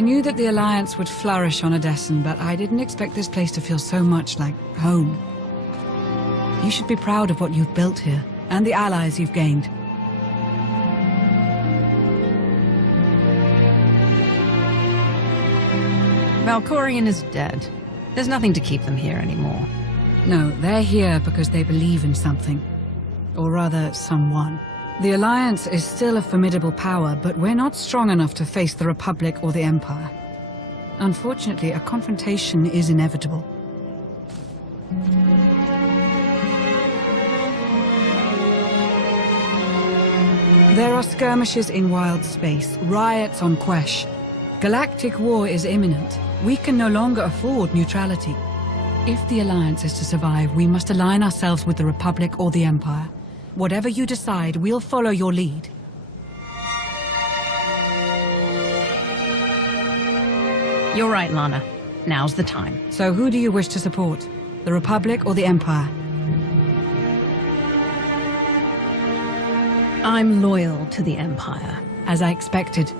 I knew that the Alliance would flourish on Odessen, but I didn't expect this place to feel so much like home. You should be proud of what you've built here, and the allies you've gained. Valkorion is dead. There's nothing to keep them here anymore. No, they're here because they believe in something. Or rather, someone. The Alliance is still a formidable power, but we're not strong enough to face the Republic or the Empire. Unfortunately, a confrontation is inevitable. There are skirmishes in wild space, riots on Quesh. Galactic war is imminent. We can no longer afford neutrality. If the Alliance is to survive, we must align ourselves with the Republic or the Empire. Whatever you decide, we'll follow your lead. You're right, Lana. Now's the time. So who do you wish to support? The Republic or the Empire? I'm loyal to the Empire. As I expected.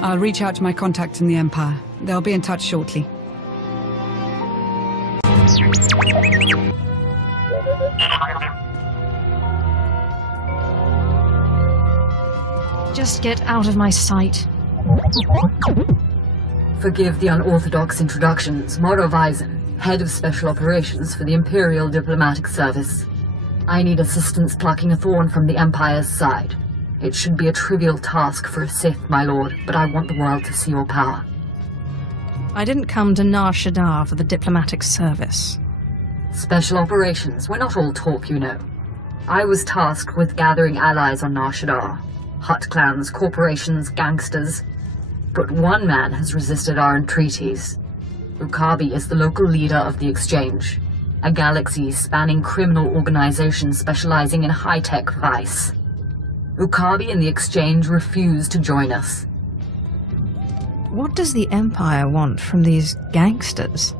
I'll reach out to my contacts in the Empire. They'll be in touch shortly. Just get out of my sight. Forgive the unorthodox introductions. Moro Weizen, Head of Special Operations for the Imperial Diplomatic Service. I need assistance plucking a thorn from the Empire's side. It should be a trivial task for a Sith, my lord, but I want the world to see your power. I didn't come to Nar Shaddaa for the diplomatic service. Special Operations, we're not all talk, you know. I was tasked with gathering allies on Nar Shaddaa. Hutt clans, corporations, gangsters. But one man has resisted our entreaties. Ukabi is the local leader of the Exchange, a galaxy-spanning criminal organization specializing in high-tech vice. Ukabi and the Exchange refuse to join us. What does the Empire want from these gangsters?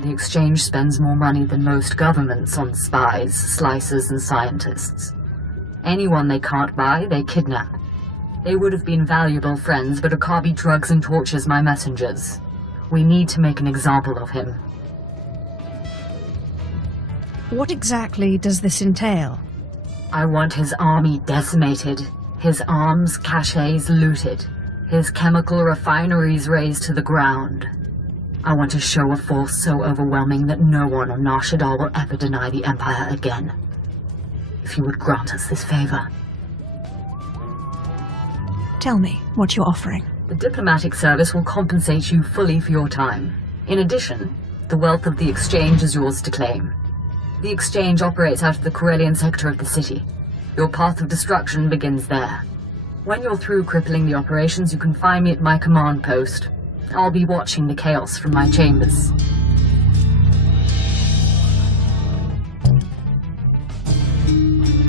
The Exchange spends more money than most governments on spies, slicers, and scientists. Anyone they can't buy, they kidnap. They would have been valuable friends, but Ukabi drugs and tortures my messengers. We need to make an example of him. What exactly does this entail? I want his army decimated, his arms caches looted, his chemical refineries razed to the ground. I want to show a force so overwhelming that no one on Nar Shaddaa will ever deny the Empire again. If you would grant us this favor. Tell me what you're offering. The diplomatic service will compensate you fully for your time. In addition, the wealth of the Exchange is yours to claim. The Exchange operates out of the Corellian sector of the city. Your path of destruction begins there. When you're through crippling the operations, you can find me at my command post. I'll be watching the chaos from my chambers.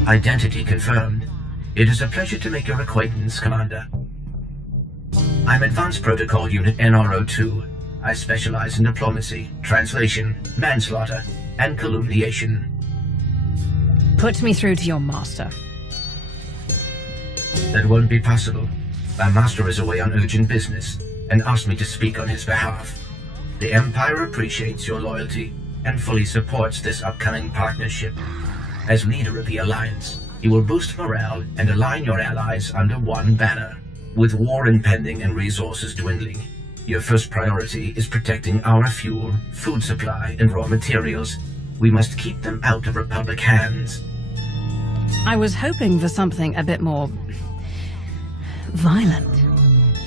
Identity confirmed. It is a pleasure to make your acquaintance, Commander. I'm Advanced Protocol Unit NRO2. I specialize in diplomacy, translation, manslaughter, and calumniation. Put me through to your master. That won't be possible. My master is away on urgent business and asked me to speak on his behalf. The Empire appreciates your loyalty and fully supports this upcoming partnership. As leader of the Alliance, you will boost morale and align your allies under one banner. With war impending and resources dwindling, your first priority is protecting our fuel, food supply, and raw materials. We must keep them out of Republic hands. I was hoping for something a bit more violent.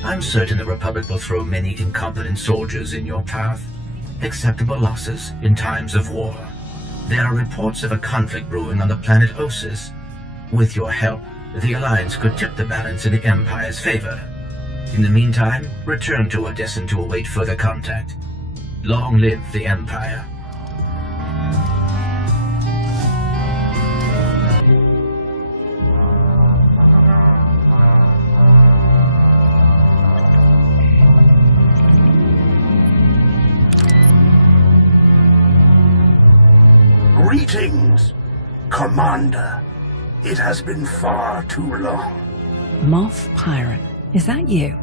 I'm certain the Republic will throw many incompetent soldiers in your path. Acceptable losses in times of war. There are reports of a conflict brewing on the planet Osis. With your help, the Alliance could tip the balance in the Empire's favor. In the meantime, return to Odessen to await further contact. Long live the Empire. Greetings, Commander. It has been far too long. Moff Pyron, is that you?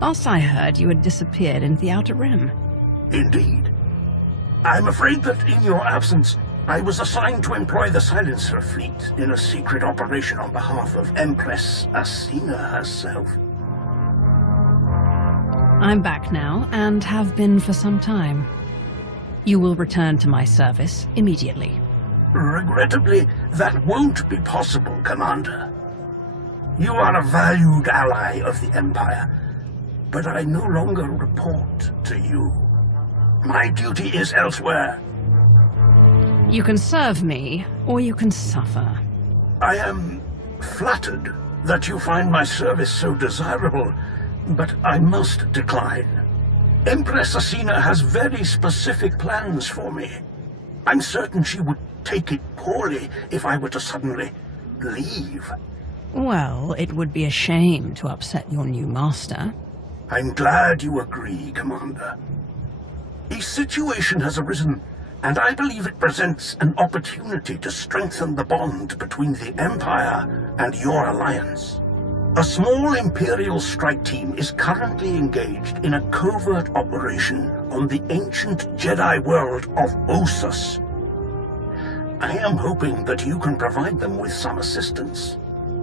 Last I heard, you had disappeared into the Outer Rim. Indeed. I'm afraid that in your absence, I was assigned to employ the Silencer fleet in a secret operation on behalf of Empress Asina herself. I'm back now, and have been for some time. You will return to my service immediately. Regrettably, that won't be possible, Commander. You are a valued ally of the Empire, but I no longer report to you. My duty is elsewhere. You can serve me, or you can suffer. I am flattered that you find my service so desirable, but I must decline. Empress Asina has very specific plans for me. I'm certain she would take it poorly if I were to suddenly leave. Well, it would be a shame to upset your new master. I'm glad you agree, Commander. A situation has arisen, and I believe it presents an opportunity to strengthen the bond between the Empire and your alliance. A small Imperial strike team is currently engaged in a covert operation on the ancient Jedi world of Ossus. I am hoping that you can provide them with some assistance.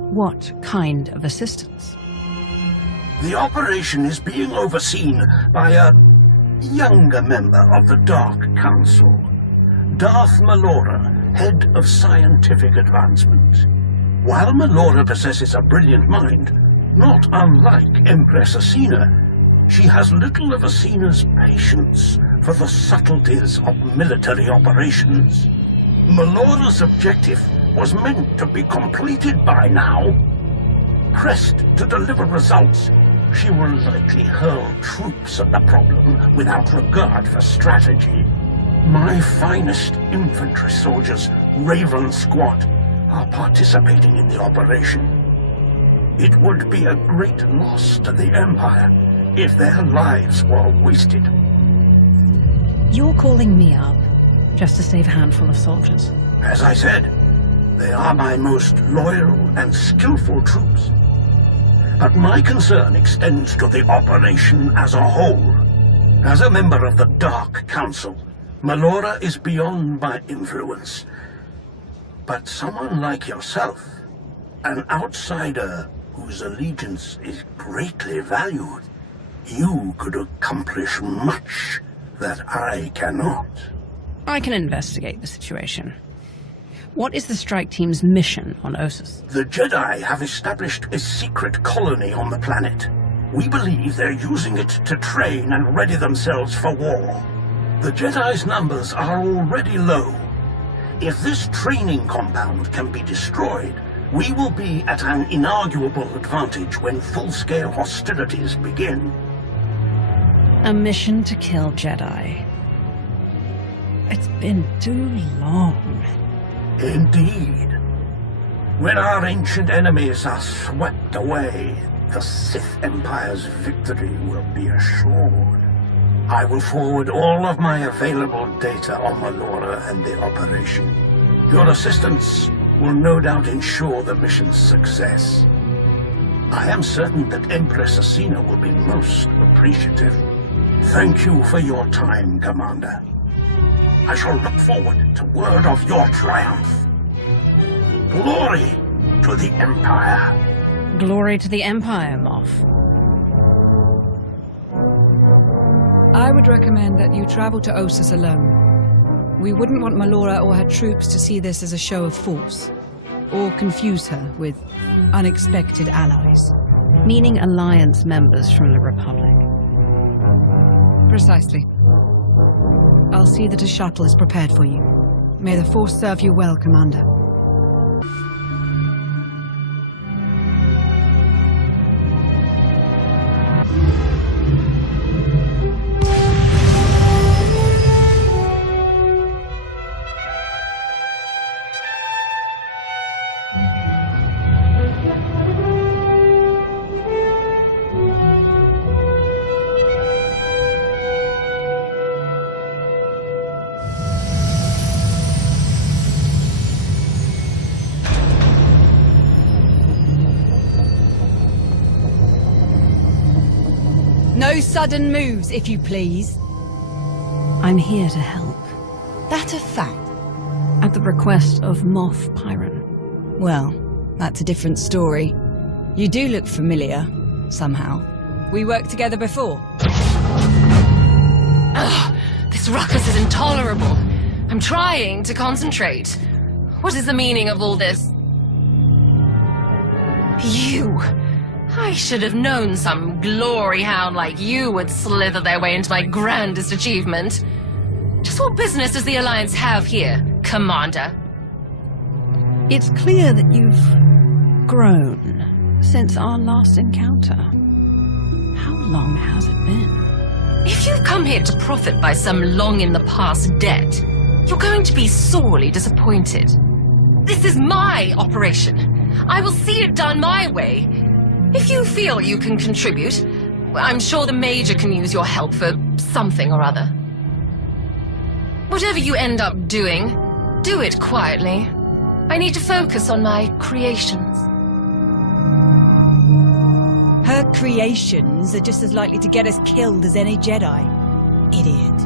What kind of assistance? The operation is being overseen by a younger member of the Dark Council, Darth Malora, head of scientific advancement. While Malora possesses a brilliant mind, not unlike Empress Asina, she has little of Asina's patience for the subtleties of military operations. Malora's objective was meant to be completed by now. Pressed to deliver results, she will likely hurl troops at the problem without regard for strategy. My finest infantry soldiers, Raven Squad, are participating in the operation. It would be a great loss to the Empire if their lives were wasted. You're calling me up just to save a handful of soldiers. As I said, they are my most loyal and skillful troops. But my concern extends to the operation as a whole. As a member of the Dark Council, Malora is beyond my influence. But someone like yourself, an outsider whose allegiance is greatly valued, you could accomplish much that I cannot. I can investigate the situation. What is the strike team's mission on Ossus? The Jedi have established a secret colony on the planet. We believe they're using it to train and ready themselves for war. The Jedi's numbers are already low. If this training compound can be destroyed, we will be at an inarguable advantage when full-scale hostilities begin. A mission to kill Jedi. It's been too long. Indeed. When our ancient enemies are swept away, the Sith Empire's victory will be assured. I will forward all of my available data on Malora and the operation. Your assistance will no doubt ensure the mission's success. I am certain that Empress Asina will be most appreciative. Thank you for your time, Commander. I shall look forward to word of your triumph. Glory to the Empire. Glory to the Empire, Moff. I would recommend that you travel to Ossus alone. We wouldn't want Malora or her troops to see this as a show of force, or confuse her with unexpected allies. Meaning Alliance members from the Republic. Precisely. I'll see that a shuttle is prepared for you. May the Force serve you well, Commander. No sudden moves, if you please. I'm here to help. That a fact? At the request of Moff Pyron. Well, that's a different story. You do look familiar, somehow. We worked together before. Ugh, this ruckus is intolerable. I'm trying to concentrate. What is the meaning of all this? You! I should have known some glory hound like you would slither their way into my grandest achievement. Just what business does the Alliance have here, Commander? It's clear that you've grown since our last encounter. How long has it been? If you've come here to profit by some long-in-the-past debt, you're going to be sorely disappointed. This is my operation. I will see it done my way. If you feel you can contribute, I'm sure the Major can use your help for something or other. Whatever you end up doing, do it quietly. I need to focus on my creations. Her creations are just as likely to get us killed as any Jedi. Idiot.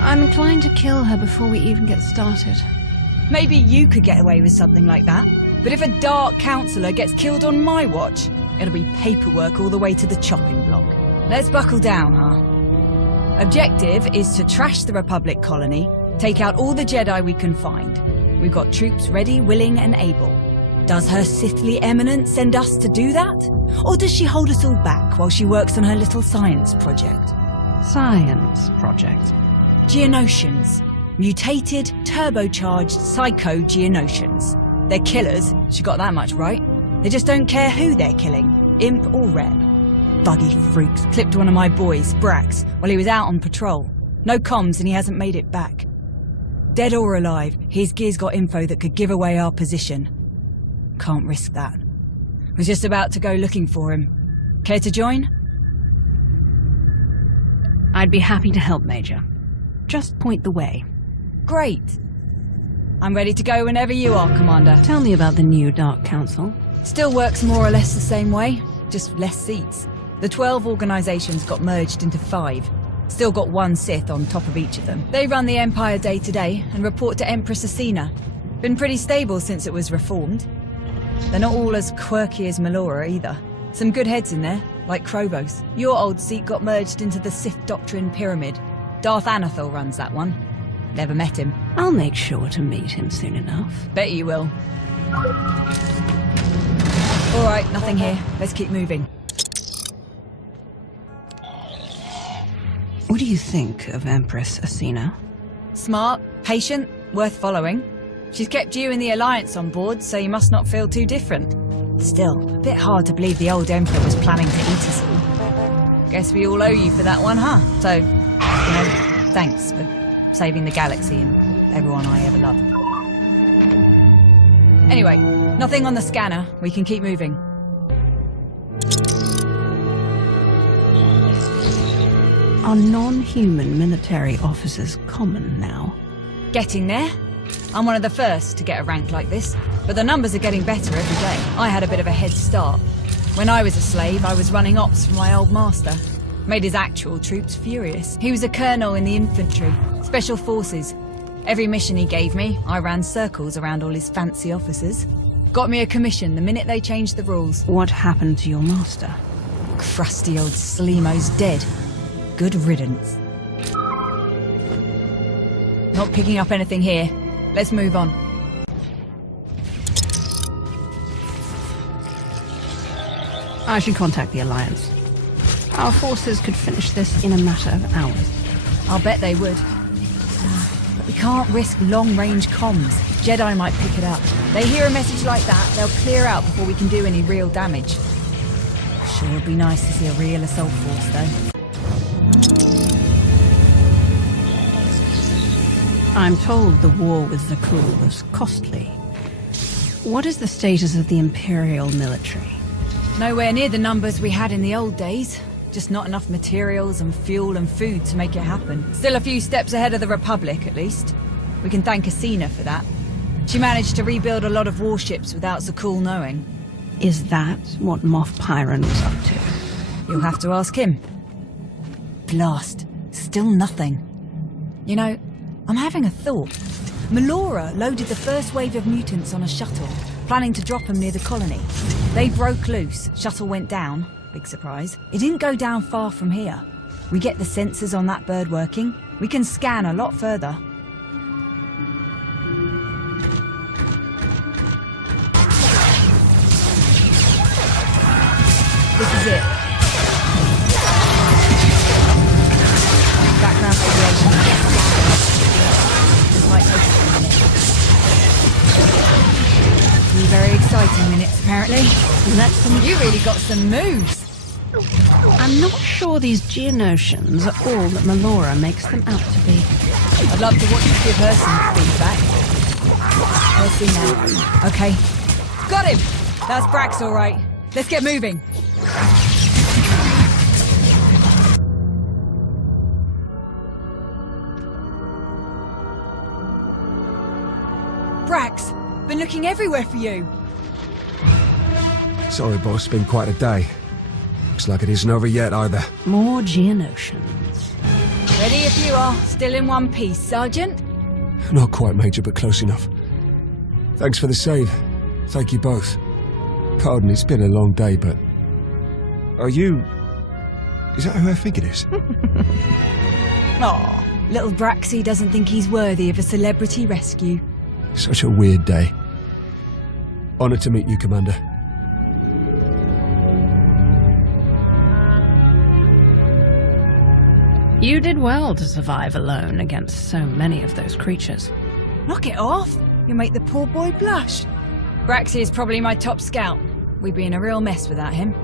I'm inclined to kill her before we even get started. Maybe you could get away with something like that. But if a Dark Counselor gets killed on my watch, it'll be paperwork all the way to the chopping block. Let's buckle down, huh? Objective is to trash the Republic colony, take out all the Jedi we can find. We've got troops ready, willing, and able. Does Her Sithly Eminence send us to do that? Or does she hold us all back while she works on her little science project? Science project. Geonosians. Mutated, turbocharged psycho-Geonosians. They're killers, she got that much right. They just don't care who they're killing, imp or rep. Buggy freaks clipped one of my boys, Brax, while he was out on patrol. No comms and he hasn't made it back. Dead or alive, his gear's got info that could give away our position. Can't risk that. Was just about to go looking for him. Care to join? I'd be happy to help, Major. Just point the way. Great. I'm ready to go whenever you are, Commander. Tell me about the new Dark Council. Still works more or less the same way, just less seats. The 12 organizations got merged into 5. Still got one Sith on top of each of them. They run the Empire day to day and report to Empress Acina. Been pretty stable since it was reformed. They're not all as quirky as Melora either. Some good heads in there, like Krobos. Your old seat got merged into the Sith Doctrine Pyramid. Darth Anathel runs that one. Never met him. I'll make sure to meet him soon enough. Bet you will. All right, nothing here. Let's keep moving. What do you think of Empress Acina? Smart, patient, worth following. She's kept you and the Alliance on board, so you must not feel too different. Still, a bit hard to believe the old Emperor was planning to eat us all. Guess we all owe you for that one, huh? So, thanks for saving the galaxy and everyone I ever loved. Anyway, nothing on the scanner. We can keep moving. Are non-human military officers common now? Getting there. I'm one of the first to get a rank like this, but the numbers are getting better every day. I had a bit of a head start. When I was a slave, I was running ops for my old master. Made his actual troops furious. He was a colonel in the infantry, special forces. Every mission he gave me, I ran circles around all his fancy officers. Got me a commission the minute they changed the rules. What happened to your master? Crusty old Sleemo's dead. Good riddance. Not picking up anything here. Let's move on. I should contact the Alliance. Our forces could finish this in a matter of hours. I'll bet they would. But we can't risk long-range comms. Jedi might pick it up. They hear a message like that, they'll clear out before we can do any real damage. Sure would be nice to see a real assault force, though. I'm told the war with Zakul was costly. What is the status of the Imperial military? Nowhere near the numbers we had in the old days. Just not enough materials and fuel and food to make it happen. Still a few steps ahead of the Republic, at least. We can thank Acina for that. She managed to rebuild a lot of warships without Zakul knowing. Is that what Moff Pyron was up to? You'll have to ask him. Blast. Still nothing. You know, I'm having a thought. Melora loaded the first wave of mutants on a shuttle, planning to drop them near the colony. They broke loose, shuttle went down. Big surprise. It didn't go down far from here. We get the sensors on that bird working, we can scan a lot further. This is it. Background radiation. Just like most of the minutes. 3 very exciting minutes, apparently. You really got some moves. I'm not sure these Geonosians are all that Melora makes them out to be. I'd love to watch you give her some feedback. We'll see now. Okay. Got him! That's Brax, all right. Let's get moving. Brax, been looking everywhere for you. Sorry, boss, been quite a day. Looks like it isn't over yet either. More Geonosians. Ready if you are. Still in one piece, Sergeant? Not quite, Major, but close enough. Thanks for the save. Thank you both. Pardon, it's been a long day, but... Are you... Is that who I think it is? Aw, little Braxy doesn't think he's worthy of a celebrity rescue. Such a weird day. Honored to meet you, Commander. You did well to survive alone against so many of those creatures. Knock it off. You'll make the poor boy blush. Braxy is probably my top scout. We'd be in a real mess without him.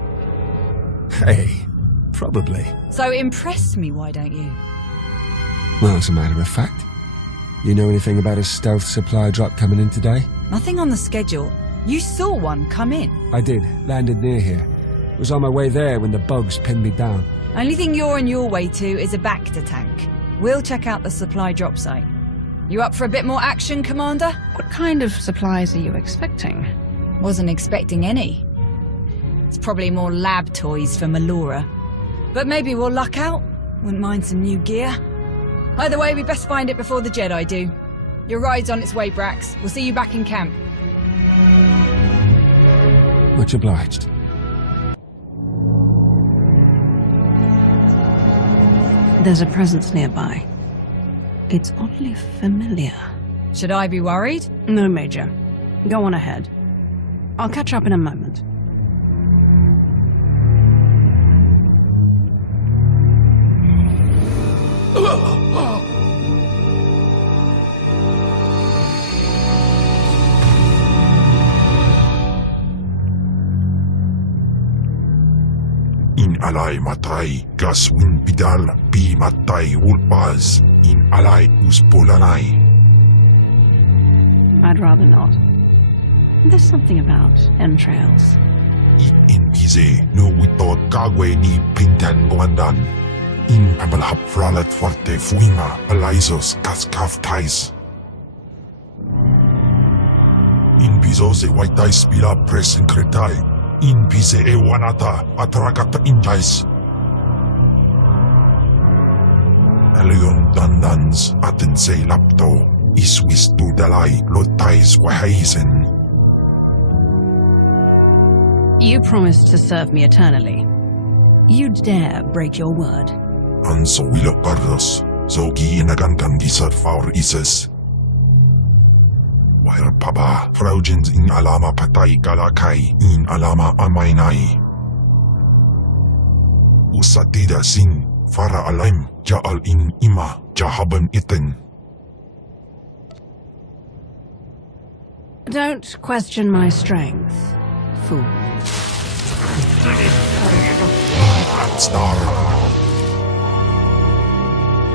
Hey, probably. So impress me, why don't you? Well, as a matter of fact, you know anything about a stealth supply drop coming in today? Nothing on the schedule. You saw one come in. I did. Landed near here. Was on my way there when the bugs pinned me down. Only thing you're on your way to is a Bacta tank. We'll check out the supply drop site. You up for a bit more action, Commander? What kind of supplies are you expecting? Wasn't expecting any. It's probably more lab toys for Melora. But maybe we'll luck out. Wouldn't mind some new gear. Either way, we best find it before the Jedi do. Your ride's on its way, Brax. We'll see you back in camp. Much obliged. There's a presence nearby. It's oddly familiar. Should I be worried? No, Major. Go on ahead. I'll catch up in a moment. In alay matay, gaswin bidal, pi matay ulpaz, in alay uspolanay. I'd rather not. There's something about entrails. It in bize, no witot kagwe ni pintan guandan. In abalhap fralat forte fuima, alaizos kaskaf tais. In bizose waitais bila presin kretai. In bize e wanata atrakata injais. Alion dandans atense lapto iswis tu dalai lotais wahaisen. You promised to serve me eternally. You'd dare break your word. Anso wilo cardos, zogi inagangan gisar faur ises. Wair paba, fraujins in alama patay galakai, in alama amainai. Usatida sin, fara alaim, jaal in ima, jahaban iten. Don't question my strength, fool. Star.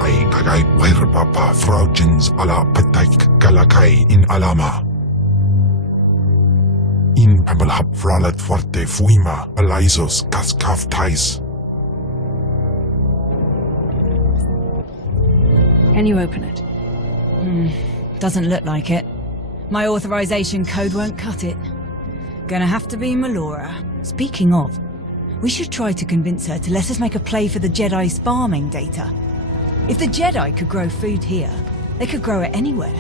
Ay kagay wair papa, fraujins ala patay galakai in alama. In abalhap fralat forte fuima, alaizos kaskaf tais. Can you open it? Doesn't look like it. My authorization code won't cut it. Gonna have to be Melora. Speaking of, we should try to convince her to let us make a play for the Jedi's farming data. If the Jedi could grow food here, they could grow it anywhere.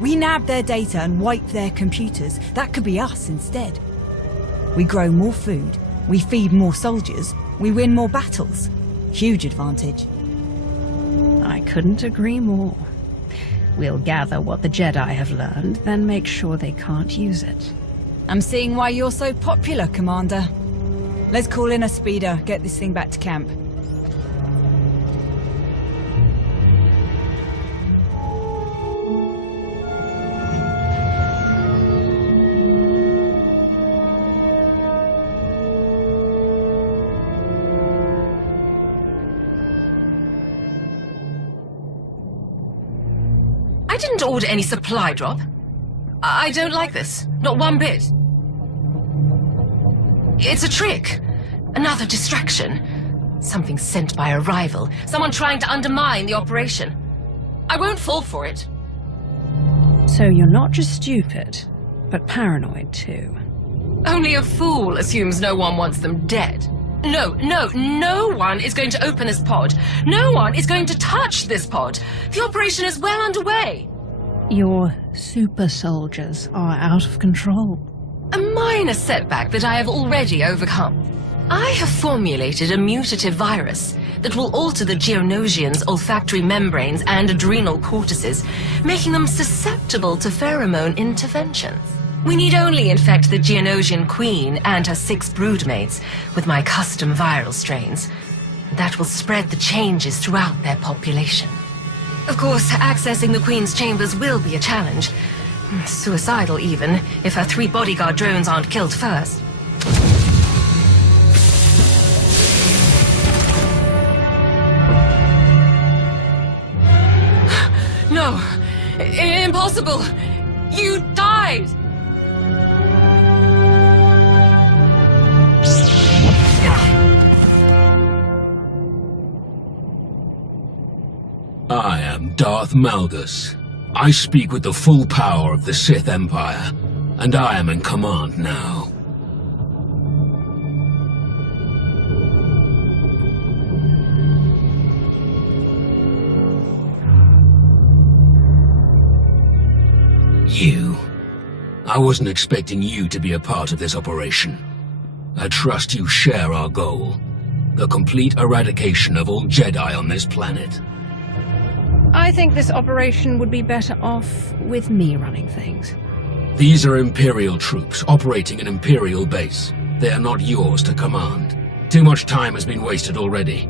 We nab their data and wipe their computers. That could be us instead. We grow more food, we feed more soldiers, we win more battles. Huge advantage. I couldn't agree more. We'll gather what the Jedi have learned, then make sure they can't use it. I'm seeing why you're so popular, Commander. Let's call in a speeder, get this thing back to camp. I didn't order any supply drop. I don't like this. Not one bit. It's a trick. Another distraction. Something sent by a rival. Someone trying to undermine the operation. I won't fall for it. So you're not just stupid, but paranoid too. Only a fool assumes no one wants them dead. No one is going to open this pod. No one is going to touch this pod. The operation is well underway. Your super soldiers are out of control. A minor setback that I have already overcome. I have formulated a mutative virus that will alter the Geonosians' olfactory membranes and adrenal cortices, making them susceptible to pheromone interventions. We need only infect the Geonosian queen and her 6 broodmates with my custom viral strains. That will spread the changes throughout their population. Of course, accessing the queen's chambers will be a challenge. Suicidal even, if her 3 bodyguard drones aren't killed first. No! Impossible! You died! I am Darth Malgus. I speak with the full power of the Sith Empire, and I am in command now. You. I wasn't expecting you to be a part of this operation. I trust you share our goal, the complete eradication of all Jedi on this planet. I think this operation would be better off with me running things. These are Imperial troops operating an Imperial base. They are not yours to command. Too much time has been wasted already.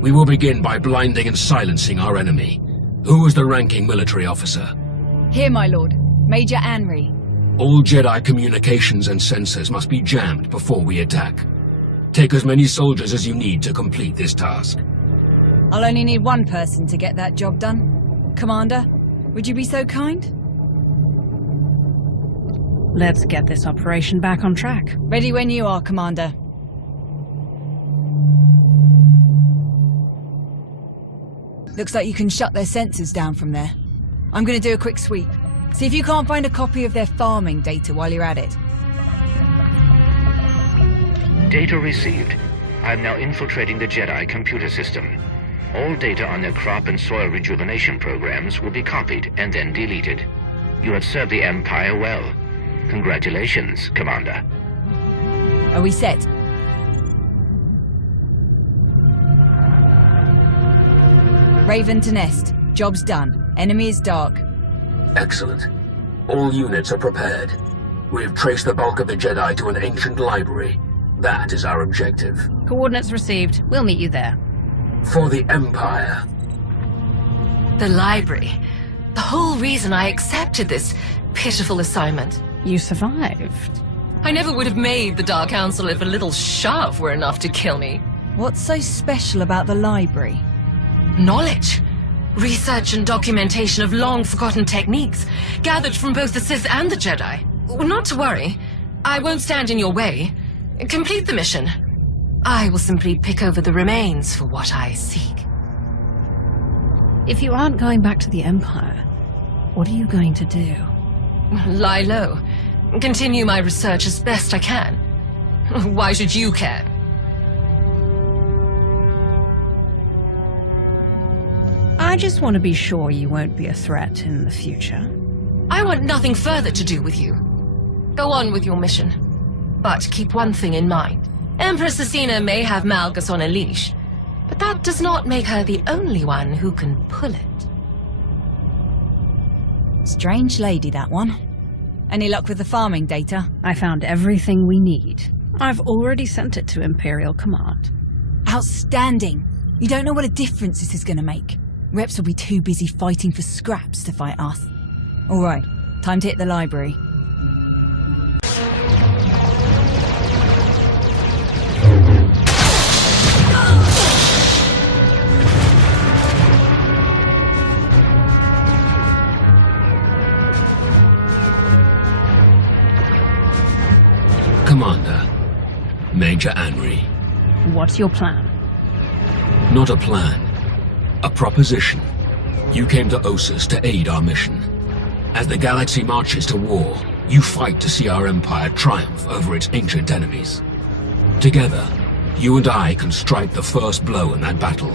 We will begin by blinding and silencing our enemy. Who is the ranking military officer? Here, my lord. Major Anri. All Jedi communications and sensors must be jammed before we attack. Take as many soldiers as you need to complete this task. I'll only need one person to get that job done. Commander, would you be so kind? Let's get this operation back on track. Ready when you are, Commander. Looks like you can shut their sensors down from there. I'm going to do a quick sweep. See if you can't find a copy of their farming data while you're at it. Data received. I'm now infiltrating the Jedi computer system. All data on their crop and soil rejuvenation programs will be copied and then deleted. You have served the Empire well. Congratulations, Commander. Are we set? Raven to nest. Job's done. Enemy is dark. Excellent. All units are prepared. We have traced the bulk of the Jedi to an ancient library. That is our objective. Coordinates received. We'll meet you there. For the Empire. The library. The whole reason I accepted this pitiful assignment. You survived. I never would have made the Dark Council if a little shove were enough to kill me. What's so special about the library? Knowledge. Research and documentation of long-forgotten techniques, gathered from both the Sith and the Jedi. Not to worry. I won't stand in your way. Complete the mission. I will simply pick over the remains for what I seek. If you aren't going back to the Empire, what are you going to do? Lie low. continue my research as best I can. Why should you care? I just want to be sure you won't be a threat in the future. I want nothing further to do with you. Go on with your mission. But keep one thing in mind. Empress Asina may have Malgus on a leash, but that does not make her the only one who can pull it. Strange lady, that one. Any luck with the farming data? I found everything we need. I've already sent it to Imperial Command. Outstanding. You don't know what a difference this is going to make. Reps will be too busy fighting for scraps to fight us. All right, time to hit the library. Commander, Major Anri. What's your plan? Not a plan. A proposition. You came to Ossus to aid our mission. As the galaxy marches to war, you fight to see our empire triumph over its ancient enemies. Together, you and I can strike the first blow in that battle.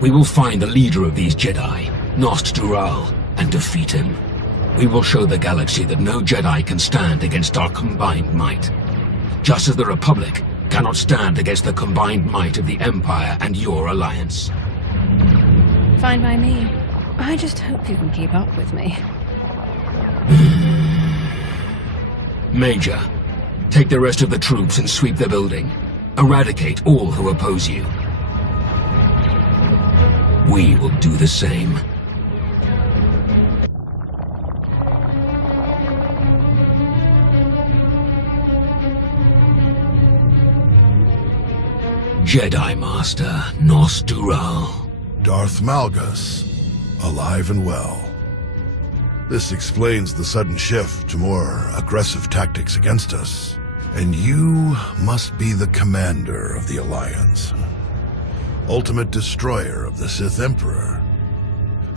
We will find the leader of these Jedi, Nost Dural, and defeat him. We will show the galaxy that no Jedi can stand against our combined might. Just as the Republic cannot stand against the combined might of the Empire and your alliance. Fine by me. I just hope you can keep up with me. Major, take the rest of the troops and sweep the building. Eradicate all who oppose you. We will do the same. Jedi Master Nost Dural. Darth Malgus, alive and well. This explains the sudden shift to more aggressive tactics against us. And you must be the commander of the Alliance. Ultimate destroyer of the Sith Emperor.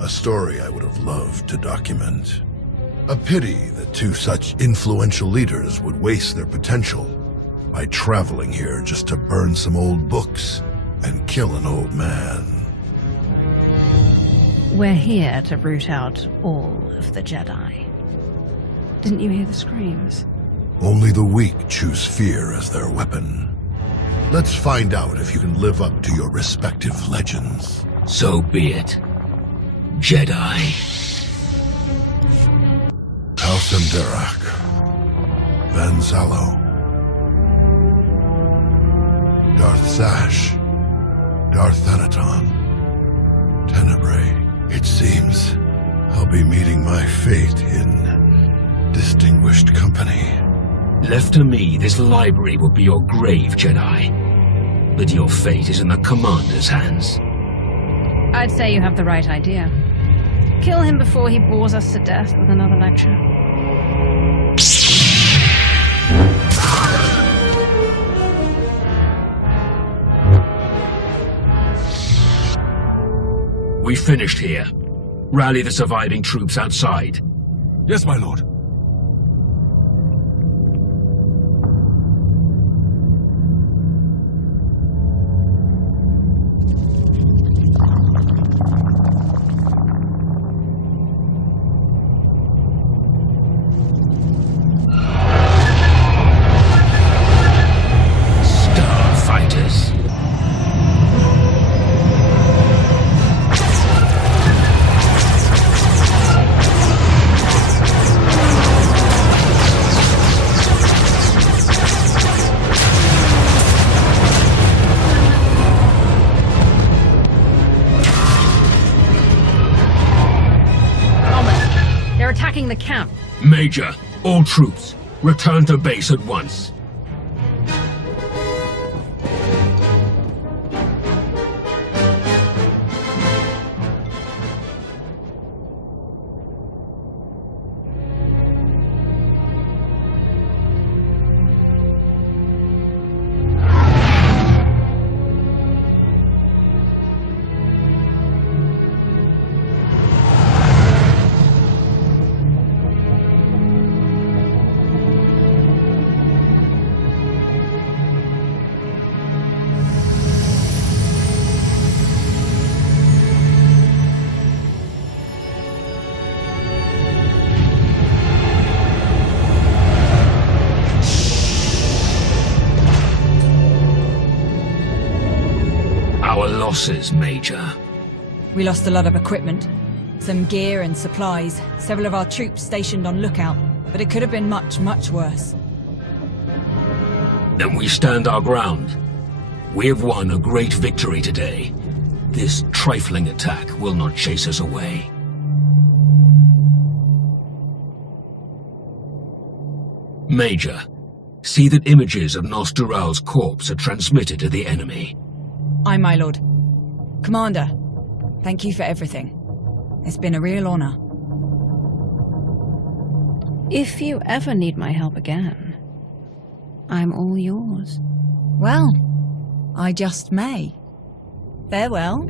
A story I would have loved to document. A pity that two such influential leaders would waste their potential by traveling here just to burn some old books and kill an old man. We're here to root out all of the Jedi. Didn't you hear the screams? Only the weak choose fear as their weapon. Let's find out if you can live up to your respective legends. So be it. Jedi. Tal'Sem Van Zalo, Darth Sash, Darth Thanaton, Tenebrae. It seems I'll be meeting my fate in distinguished company. Left to me, this library will be your grave, Jedi. But your fate is in the Commander's hands. I'd say you have the right idea. Kill him before he bores us to death with another lecture. We finished here. Rally the surviving troops outside. Yes, my lord. Attacking the camp. Major, all troops, return to base at once. losses, Major? We lost a lot of equipment, some gear and supplies, several of our troops stationed on lookout, but it could have been much, much worse. Then we stand our ground. We have won a great victory today. This trifling attack will not chase us away. Major, see that images of Nostural's corpse are transmitted to the enemy. Aye, my lord. Commander, thank you for everything. It's been a real honor. If you ever need my help again, I'm all yours. Well, I just may. Farewell.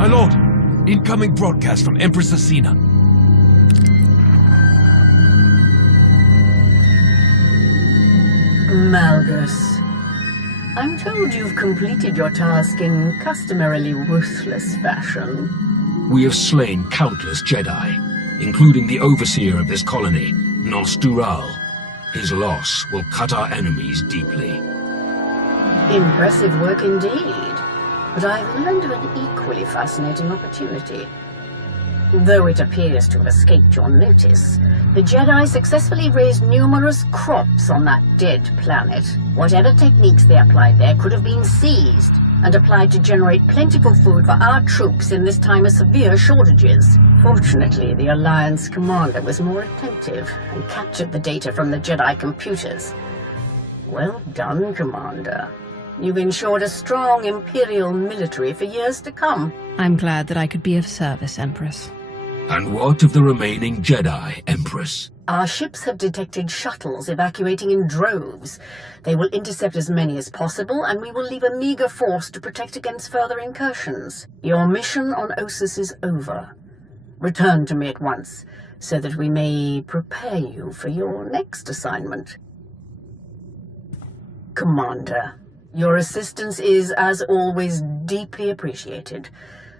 My lord, incoming broadcast from Empress Asina. Malgus, I'm told you've completed your task in customarily ruthless fashion. We have slain countless Jedi, including the overseer of this colony, Nostural. His loss will cut our enemies deeply. Impressive work indeed. But I've learned of an equally fascinating opportunity. Though it appears to have escaped your notice, the Jedi successfully raised numerous crops on that dead planet. Whatever techniques they applied there could have been seized and applied to generate plentiful food for our troops in this time of severe shortages. Fortunately, the Alliance commander was more attentive and captured the data from the Jedi computers. Well done, Commander. You've ensured a strong Imperial military for years to come. I'm glad that I could be of service, Empress. And what of the remaining Jedi, Empress? Our ships have detected shuttles evacuating in droves. They will intercept as many as possible, and we will leave a meager force to protect against further incursions. Your mission on Ossus is over. Return to me at once, so that we may prepare you for your next assignment. Commander, your assistance is, as always, deeply appreciated.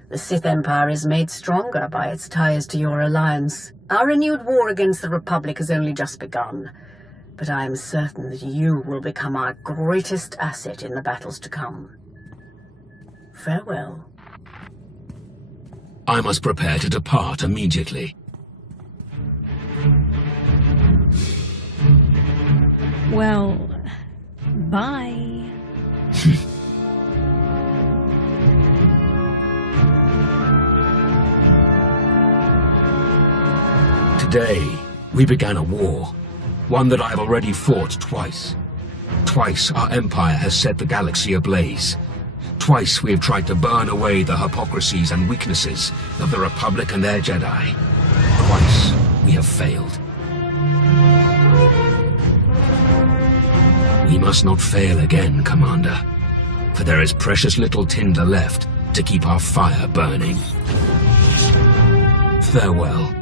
The Sith Empire is made stronger by its ties to your alliance. Our renewed war against the Republic has only just begun, but I am certain that you will become our greatest asset in the battles to come. Farewell. I must prepare to depart immediately. Well, bye. Today, we began a war, one that I've already fought twice. Twice our empire has set the galaxy ablaze. Twice we have tried to burn away the hypocrisies and weaknesses of the Republic and their Jedi. Twice we have failed. We must not fail again, Commander, for there is precious little tinder left to keep our fire burning. Farewell.